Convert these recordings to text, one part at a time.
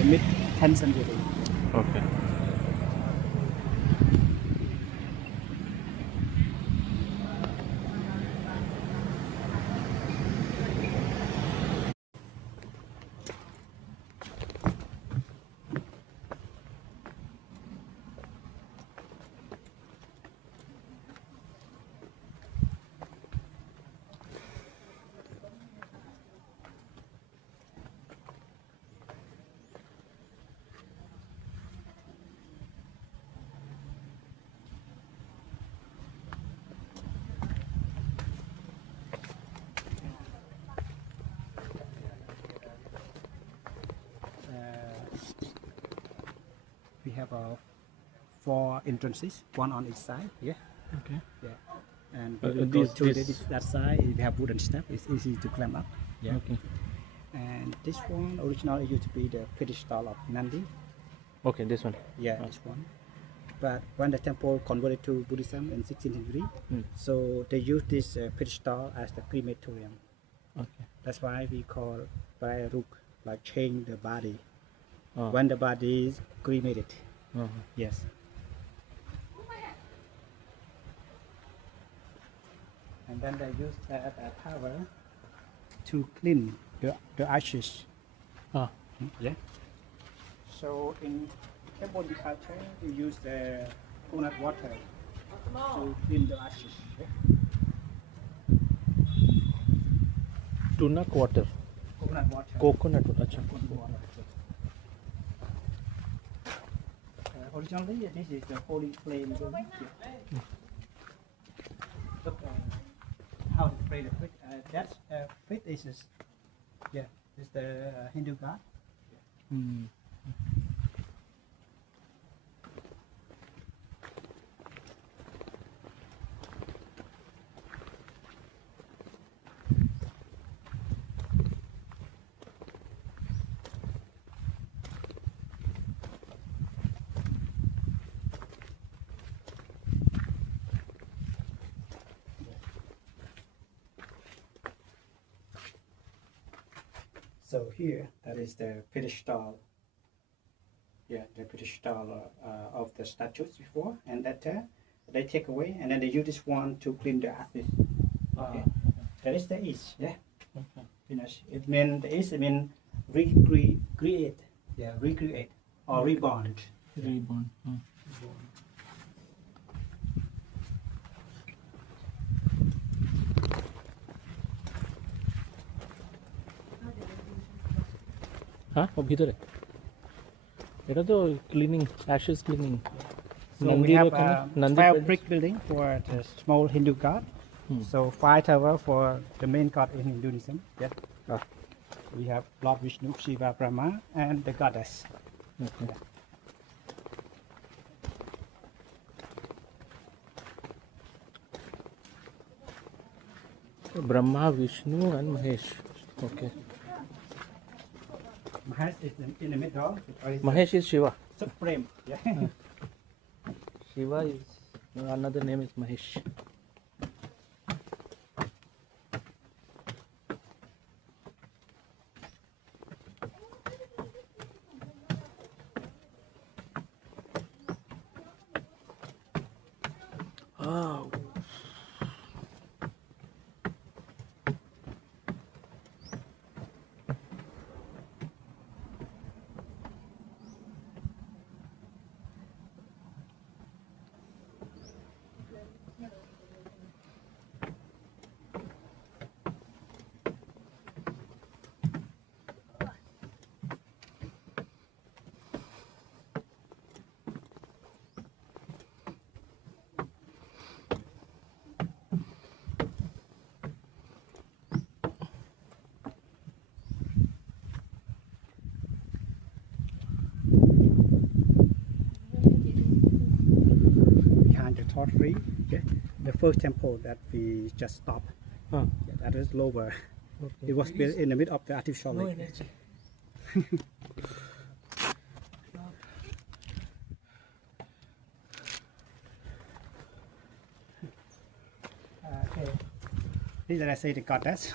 the mid-10th century. Okay. We have 4 entrances, one on each side. Yeah, Okay. yeah. And we will go This- to this- that side. We have wooden step. It's easy to climb up. Yeah. Okay. And this one originally used to be the pedestal of Nandi. Okay, this one. Yeah, this one. But when the temple converted to Buddhism in 16th century, so they use this pedestal as the crematorium. Okay. That's why we call by Ruk, like change the body. Oh. When the body is cremated. Uh-huh. Yes. And then they use that power to clean the ashes. Ah. Yeah. So in Cambodian culture, we use the coconut water to clean the ashes. Yeah? Tuna water. Coconut water. Coconut water. Acha. Coconut water. Originally, this is the holy flame. Look how to pray the fit. That fit is the Hindu god. Hmm. So here, that is the pedestal. Yeah, the pedestal of the statues before, and that they take away, and then they use this one to clean the ashes. Okay, that is the east. Yeah, Okay. finish. It means the east. It means recreate. Yeah, recreate or reborn. Reborn. हाँ वो भीतर है এটা তো cleaning Ashes cleaning So we Nandi have ওখানে, Nandi 12 presence. brick building for the small Hindu god. So 5 tower for the main god in Hinduism. Yeah. We have Lord Vishnu, Shiva, Brahma, and the goddess. Okay. Brahma, Vishnu and Mahesh. Okay. Mahesh is in the middle. Mahesh is Shiva. Supreme. Yeah. Shiva is another name is Mahesh. Oh. Behind the tall tree. Okay. The first temple that we just stopped. Huh. Yeah, that is lower. Okay. It was built in the middle of the artificial No lake. energy. Okay. These are, I say, the goddess.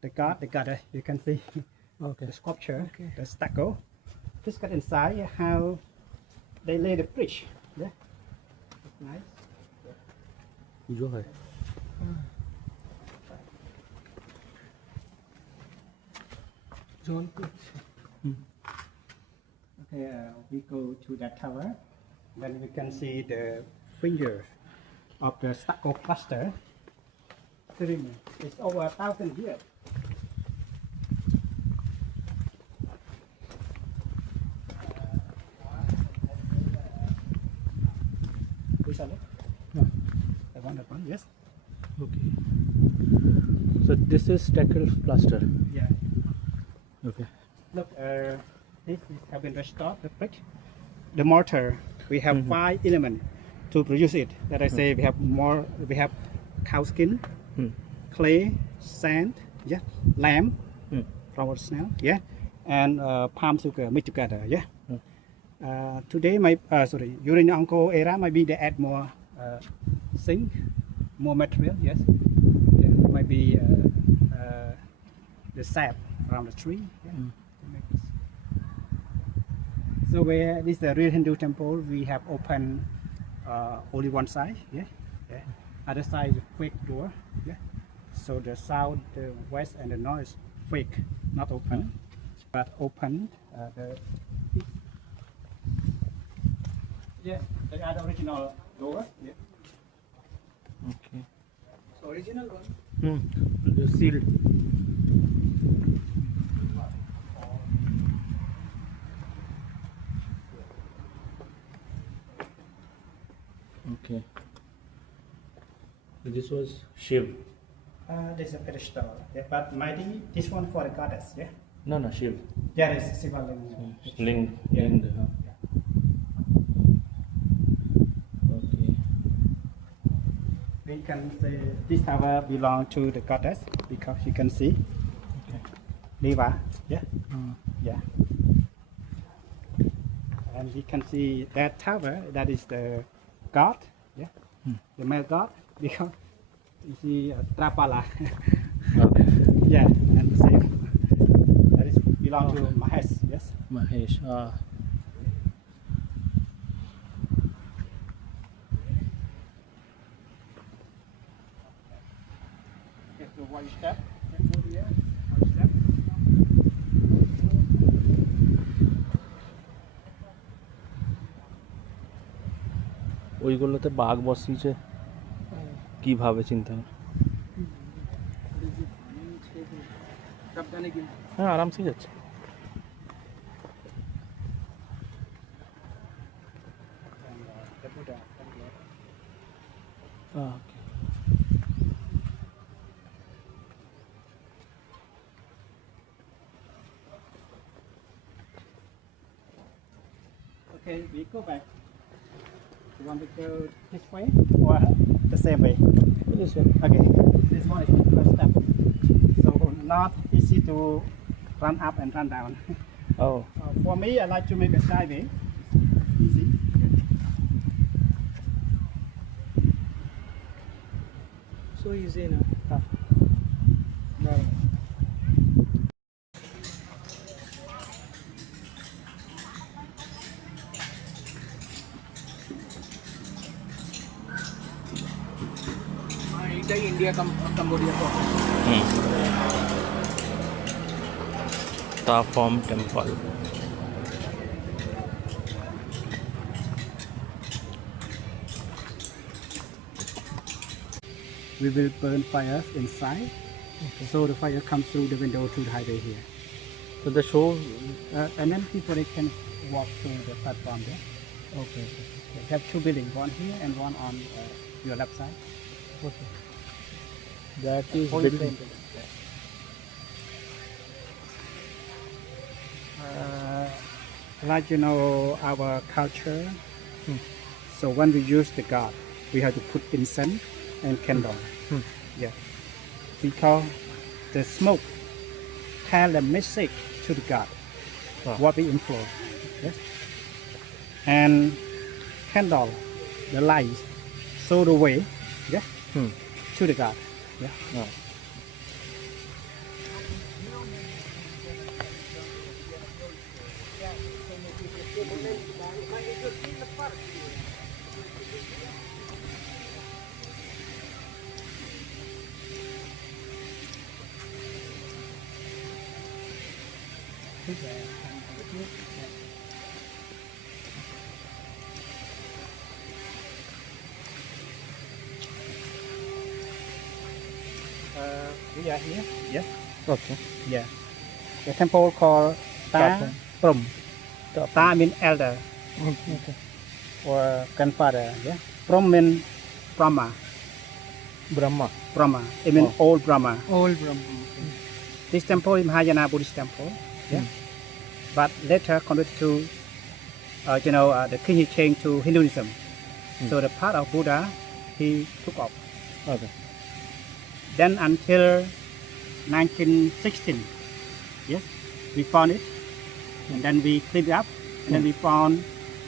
the goddess. You can see Okay. the sculpture, Okay. the stucco. Please get inside how they lay the bridge. Yeah, it's nice. जो है Okay, we go to that tower. Then we can see the fingers of the stucco cluster. It's over 1,000 years. This one, that one, yes. Okay. So this is stucco plaster. Yeah. Okay. Look, this has been restored. The bridge, the mortar. We have 5 elements to produce it. That I say we have more. We have cow skin, clay, sand, yeah, lamb, flower snail, yeah, and palm sugar mixed together, yeah. Today, during the Angkor era, maybe they add more zinc, more material, yes. Yeah, maybe the sap around the tree. Yeah, to make this. So where this is the real Hindu temple, we have open only one side, yeah. Yeah. Other side is a fake door, yeah. So the south, the west, and the north is fake, not open, but open. Yeah, they are the original door. Yeah. Okay. So original one. The sealed. Okay. So this was Shiv. This is a pedestal, yeah, but mighty. This one for the goddess, yeah. No, Shiv. Yeah, this is Siva Ling. Ling. Yeah. Ling, huh? Okay. We can say this tower belong to the goddess because you can see. Okay. Deva, yeah, yeah. And we can see that tower. That is the god, yeah, the male god because you see Trapala. Okay. Yeah, and the same. That is belong to Mahesh, yes. Mahesh. Okay, so one step. Cambodia, one step. ওইগুলোতে বাঘ বসিয়েছে কিভাবে চিন্তা হ্যাঁ আরামসে যাচ্ছে The Buddha. Okay, we go back. You want to go this way or the same way? This one. Okay, this one is the first step. So not easy to run up and run down. Oh. For me, I like to make a side way. Easy. So easy now. India, Cambodia. Ta Prohm temple. We will burn fire inside, so the fire comes through the window to the highway here. So the show. And then people they can walk through the platform there. Okay. We have 2 buildings, one here and one on your left side. Okay. That is Only building. same building. Like you know our culture. So when we use the god, we have to put incense and candle. Yeah, because the smoke tell the message to the god what we employ. Yes, and candle, the light, show the way. Yeah, to the god. Yeah. We are here. Yes. Okay. Yeah. The temple called Ta Prohm. Ta means elder Okay. or grandfather. Yeah. Prohm means Brahma. Brahma. Brahma. It means old Brahma. Old Brahma. This temple is Mahayana Buddhist temple. Yeah. But later converted to, the king he changed to Hinduism. So the part of Buddha he took off. Okay. Then until 1916, yes, we found it, and then we cleaned it up, and then we found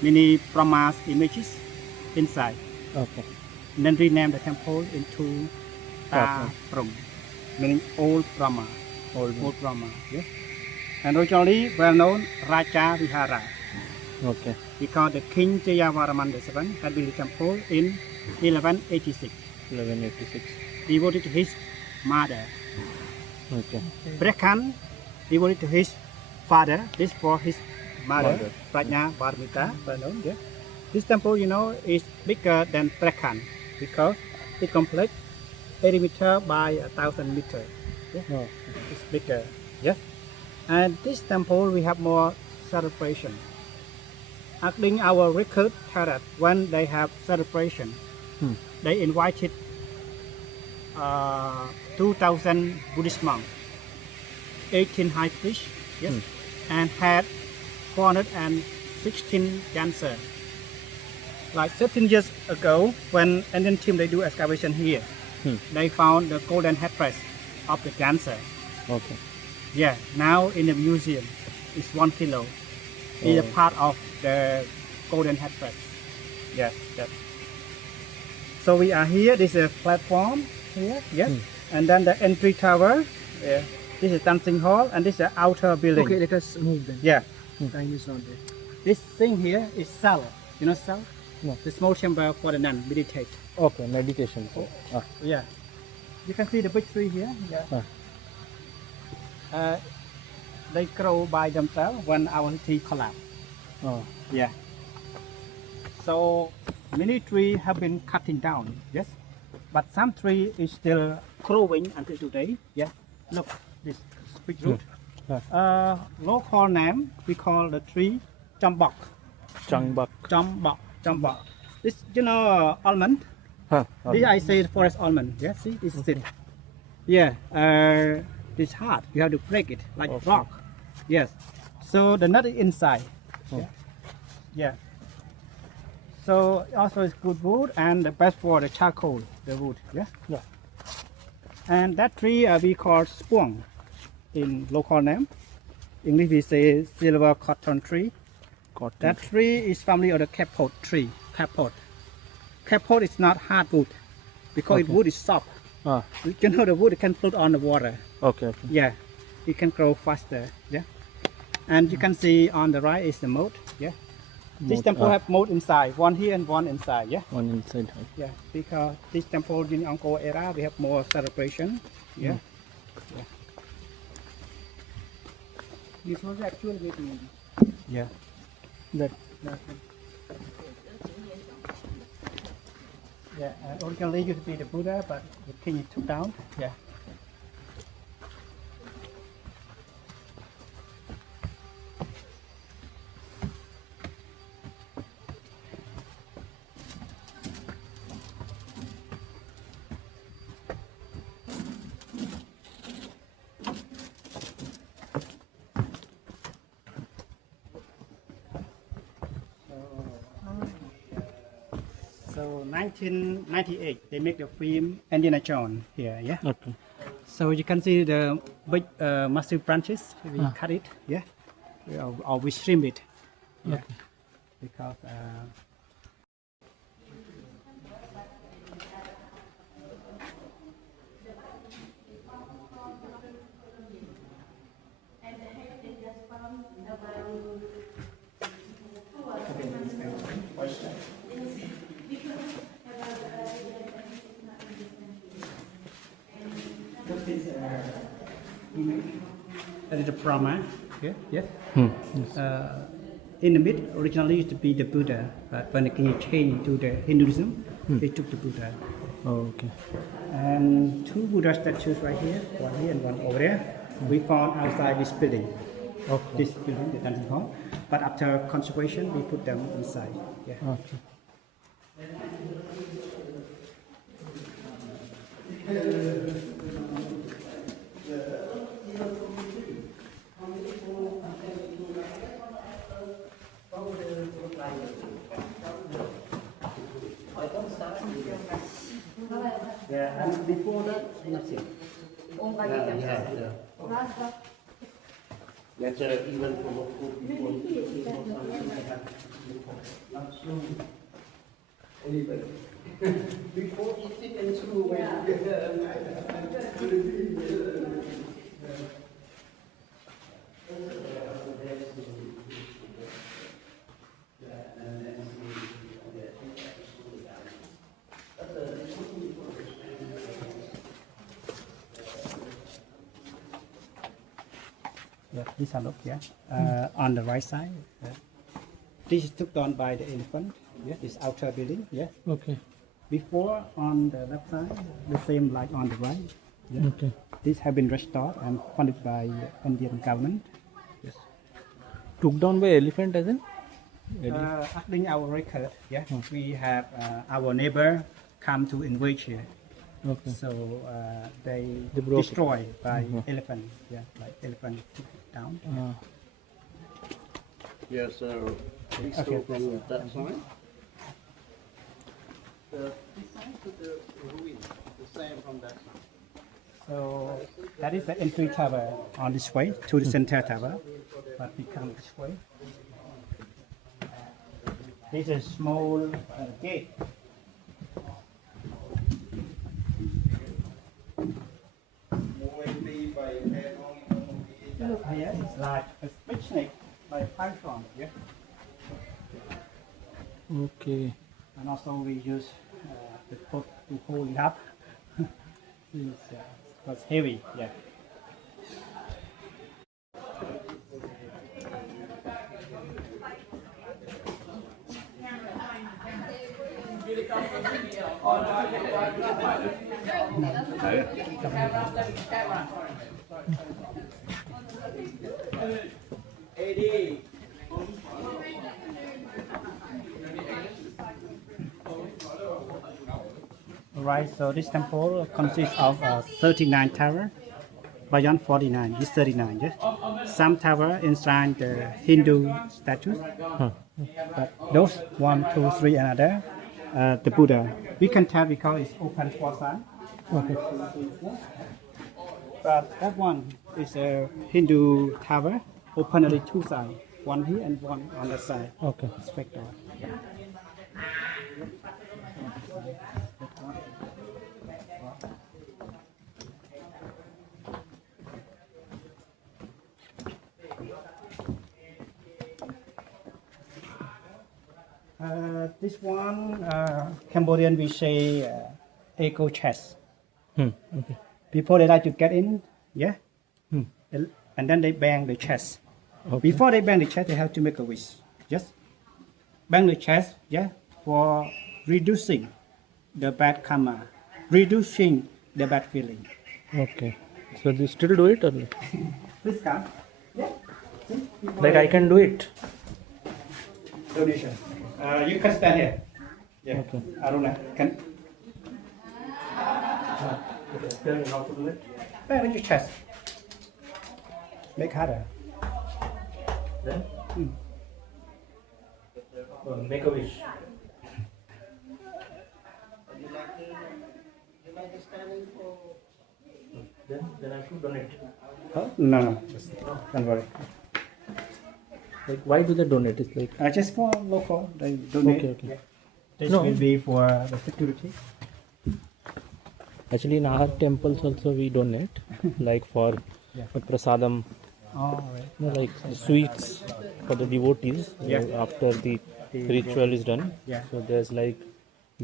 many Brahma's images inside, Okay. and then renamed the temple into Ta Prohm, meaning old Brahma, Old. old Brahma, yes. And originally well known Raja Vihara, Okay. because the King Jayavarman VII had built the temple in 1186, 1186. devoted to his mother. Okay. Brekhan devoted to his father. This for his mother, Mother. Prajna Bharmita, well known. Yeah. This temple, is bigger than Brekhan because it completes 80 meter by 1,000 meter. Yeah. Oh. It's bigger. Yes. And this temple we have more celebration. According our record tell that when they have celebration, they invited 2,000 Buddhist monks, 18 high priests, yes, and had 416 dancers. Like 13 years ago, when Indian team they do excavation here, they found the golden headdress of the dancer. Okay. Yeah, now in the museum, it's 1 kilo. It's a part of the golden headdress. Yes, that. So we are here. This is a platform here. Yes, and then the entry tower. Yeah. This is dancing hall, and this is the outer building. Okay, let us move then. Yeah. Time is not there. This thing here is cell. You know cell? No. The small chamber for the nun meditate. Okay. Meditation. Ah. Yeah. You can see the big tree here. Yeah. They grow by themselves when our tree collapse. Oh. Yeah. So many trees have been cutting down. Yes. But some tree is still growing until today. Yeah. Look, this big root. Local name we call the tree Chambok. Changbak. Chambok. Chambok. This almond. Huh. This I say forest almond. Yeah. See, this is it. Yeah. It's hard. You have to break it like rock. Yes. So the nut is inside. Yeah. Yeah. So also it's good wood and the best for the charcoal, the wood. Yeah. Yeah. And that tree we call spong in local name. English we say silver cotton tree. Cotton. That tree is family of the kapot tree. Kapot. Kapot is not hardwood because its wood is soft. Ah. The wood can float on the water. Okay. Okay. Yeah, it can grow faster. Yeah, and you can see on the right is the moat. Yeah, this temple have moat inside, one here and one inside. Yeah, One inside. yeah, because this temple in Angkor era we have more celebration. Yeah, yeah. This was actually with me. Yeah, that. Yeah, originally used to be the Buddha, but the king took down. Yeah. So 1998, they make the film Indiana Jones here, yeah. Okay. So you can see the big massive branches. We cut it, yeah, or we trim it, yeah, because. is the Brahma. Yeah, yeah. Hmm. In the mid, originally used to be the Buddha, but when he changed to the Hinduism, they took the Buddha. Oh, okay. And two Buddha statues right here, one here and one over there. We found outside this building. Okay. This building, the dancing hall. But after conservation, we put them inside. Yeah. Okay. Yeah, and before that, nothing. That's even from before eating and school. Yeah, this I look, yeah. On the right side, this is took down by the elephant. Yeah, this outer building. Yeah. Okay. Before on the left side, the same like on the right. Yeah. Okay. These have been restored and funded by Indian government. Yes. Took down by elephant as in? According our record, yeah, we have our neighbor come to invade here. Okay. So they They broke it. destroyed by elephant. Yeah, like elephant took it down. Yes, we Okay. still from that side. This side to the ruin, the same from that side. So that is the entry tower on this way to the center tower, but we come this way. This is a small gate. Look here, it's like a big snake, like python. Yeah. Okay. And also we use the hook to hold it up. It's heavy, yeah. Right, so this temple consists of 39 towers, beyond 49, this 39, yes? Some tower inside the Hindu statues, but those 1, 2, 3 and other, the Buddha. We can tell because it's open four sides. Okay. But that one is a Hindu tower, open only two sides, one here and one on the side. Okay. Straight door. This one, Cambodian we say echo chest. Okay. People they like to get in, yeah, and then they bang the chest. Okay. Before they bang the chest, they have to make a wish. Just bang the chest, yeah, for reducing the bad karma, reducing the bad feeling. Okay. So they still do it or not? Please come. Yeah. Like I can do it? Donation. You can stand here. Yeah. Okay. Aruna, can. Tell me how to do it. Bang your chest. Make harder. Then? Make a wish. Then I should donate. Oh, no. Don't worry. Like why do they donate? It's like Just for local, they donate. Okay. Yeah. This No. will be for the security. actually in our temples also we donate, like for prasadam, Oh, right. like sweets for the devotees Yeah. after the ritual is done. Yeah. So there's like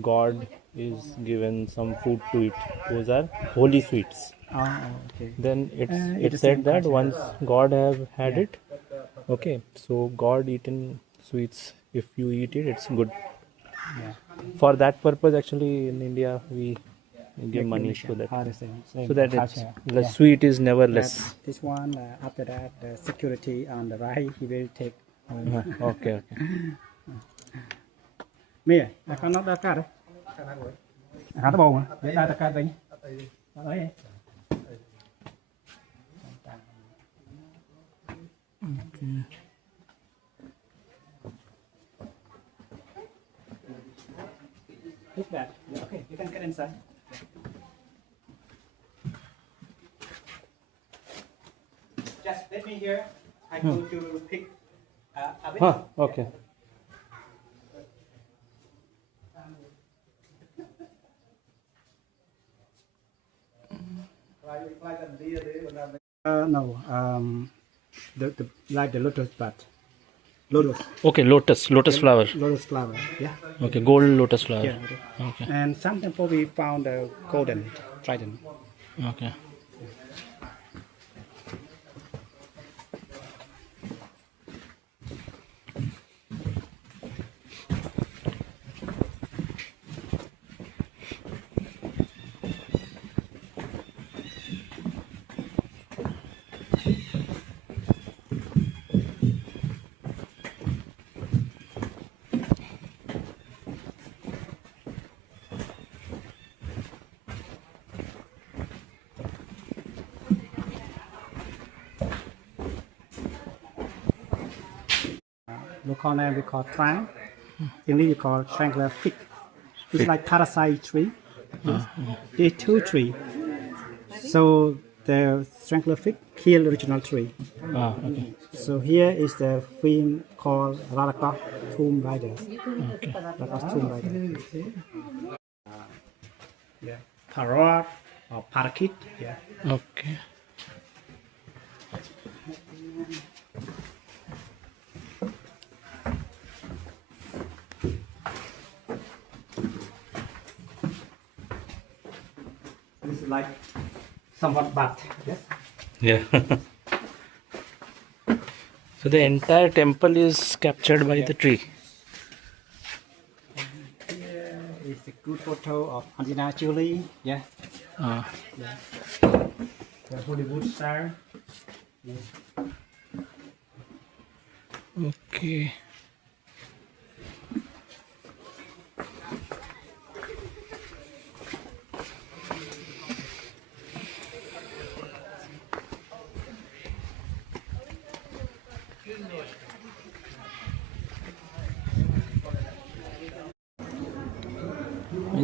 God is given some food to eat. Those are holy sweets. Oh, okay. Then It's it the said same that culture. once God have had Yeah. it, okay, so God eaten sweets. If you eat it, it's good. Yeah. For that purpose, actually, in India we give Make money donation. so that The same so that it's culture. the Yeah. sweet is never But less. this one, after that, the security on the right, he will take home. Okay, okay. Mẹ, con nó đã cắt đấy. Hả nó bầu mà, để ta cắt đấy. Đấy. Look that. Yeah, okay, you can get inside. Just let me here. I go to pick a bit. Okay. No, the like the lotus bud. Lotus. Okay, lotus flower. Lotus flower. Yeah. Okay, gold lotus flower. Yeah. Okay. And some temple we found a golden trident. Okay. Local name we call trang. English we call triangular fig. It's like parasite tree. It's two tree. So the triangular fig kill original tree. Okay. So here is the film called Rup Ta Prohm Rider. Rup Ta Prohm Rider. Yeah. Parrot or parakeet. Yeah. Okay. This is like somewhat bat. Yes. Yeah. So the entire temple is captured by the tree. Here is a good photo of Angelina Jolie. Yeah. Uh, The Hollywood star. okay.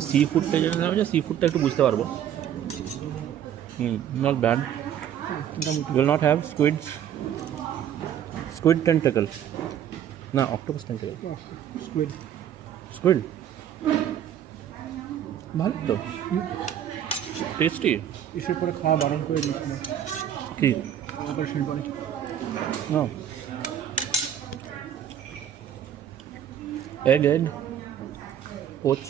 সি ফুডটা যেটা না সি ফুডটা একটু বুঝতে পারবো not bad will not have squid tentacle না octopus tentacle Squid. squid ভালো তো টেস্টি এসে পরে খাওয়া বারণ করে দিচ্ছিল কি অপারেশন পরে no egg poach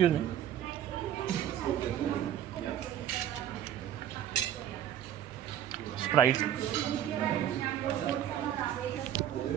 Excuse me. Sprite.